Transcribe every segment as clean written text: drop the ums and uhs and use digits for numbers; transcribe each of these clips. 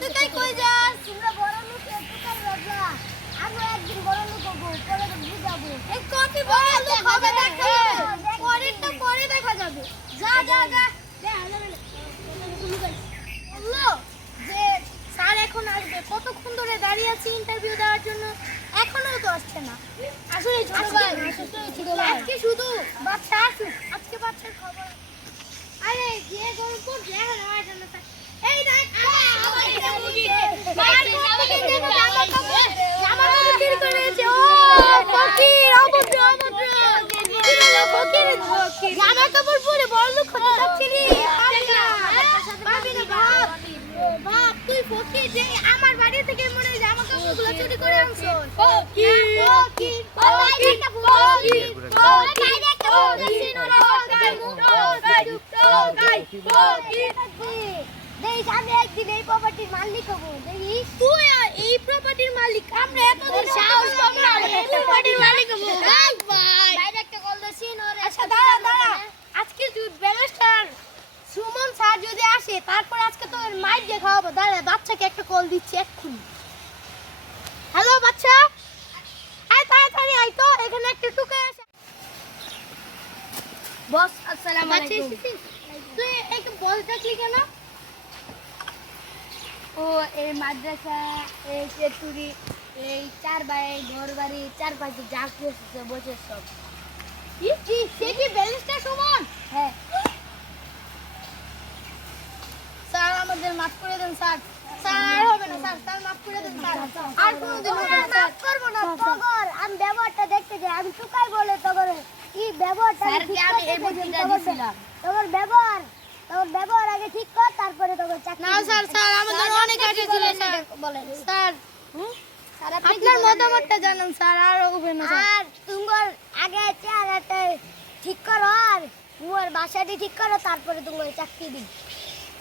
তুই কই যাস? তোমরা বড় লোক, তুই বাবলা। আমরা একদিন বড় লোক হবো, পরে তো বুঝাবো। এই কপি বড় লোক হবে দেখা যাবে। পরেরটা পরে দেখা যাবে। যা যা যা। বললো যে স্যার এখন আসবে, কতক্ষণ ধরে দাঁড়িয়ে আছি ইন্টারভিউ দেওয়ার জন্য, এখনো তো আসছে না। আসলে ছোট ভাই, আজকে শুধু বাচ্চা আসুক, আজকে বাচ্চার খবর। আরে যে গরম পড়ছে এখন হয় না স্যার। এই দেখ আমার এটা মুগি জামা কাপড় বের করেছে। ও ফকির অভদ্র অভদ্র ফকির জামা কাপড় পরে বড় লোক হতে যাচ্ছিলি, পাবি না বাপ। বাপ তুই ফকির, যে আমার বাড়ি থেকে মনে হয় জামা কাপড়গুলো চুরি করে আনছো। ফকির ফকির ফকির ফকির ফকির দেখিস আমি একদিন এই প্রপার্টির মালিক হবো। দেখিস তুই এই প্রপার্টির মালিক, আমরা এতদিন সাহস পাবো না এই প্রপার্টির মালিক হবো। ভাই বাইরে একটা কল দিছি নরে। আচ্ছা দাঁড়া দাঁড়া, আজকে তুই ব্যারিস্টার সুমন স্যার যদি আসে তারপর আজকে তোর মাইক দিয়ে খাওয়াবো। দাঁড়া বাচ্চাকে একটা কল দিচ্ছি এক্ষুনি। হ্যালো বাচ্চা, আয় তাড়াতাড়ি আয় তো, এখানে একটা টুকে আসে। বস আসসালামু আলাইকুম। তুই একটু বস ডাকলি কেন? ও এই মাদ্রাসা, এই তেতুরি, এই চার ভাই ঘর বাড়ি চারপাশে যা কিছু বসে সব। কি সে কি ব্যারিস্টার সুমন? হ্যাঁ স্যার আমাদের মাফ করে দেন স্যার। স্যার হবে না স্যার, স্যার মাফ করে দেন স্যার। আর কোনোদিন মাফ করব না। তগর আমি ব্যবহারটা দেখতে যাই, আমি টুকাই বলে তগর কি ব্যবহারটা স্যারকে আমি এই বুদ্ধিটা দিছিলাম। তগর ব্যবহার আগে ঠিক কর, তারপরে তগর চাকরি। না স্যার, স্যার আমাদের অনেক আগে ছিল স্যার। বলেন স্যার। স্যার আপনার মতামতটা জানান স্যার। আর হবে না স্যার। আর তোমার আগে চেহারাটা ঠিক করো, আর তোমার বাসাটি ঠিক করো, তারপরে তোমার চাকরি দিই।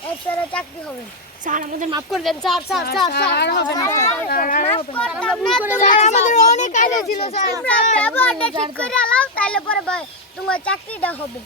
এরপরে চাকরি হবে। স্যার আমাদের মাফ করে দেন স্যার। স্যার স্যার স্যার আর হবে না স্যার, আমাদের অনেক কাজ ছিল স্যার। তোমরা ব্যবহারটা ঠিক করে আলাও, তাহলে পরে তোমার চাকরিটা হবে।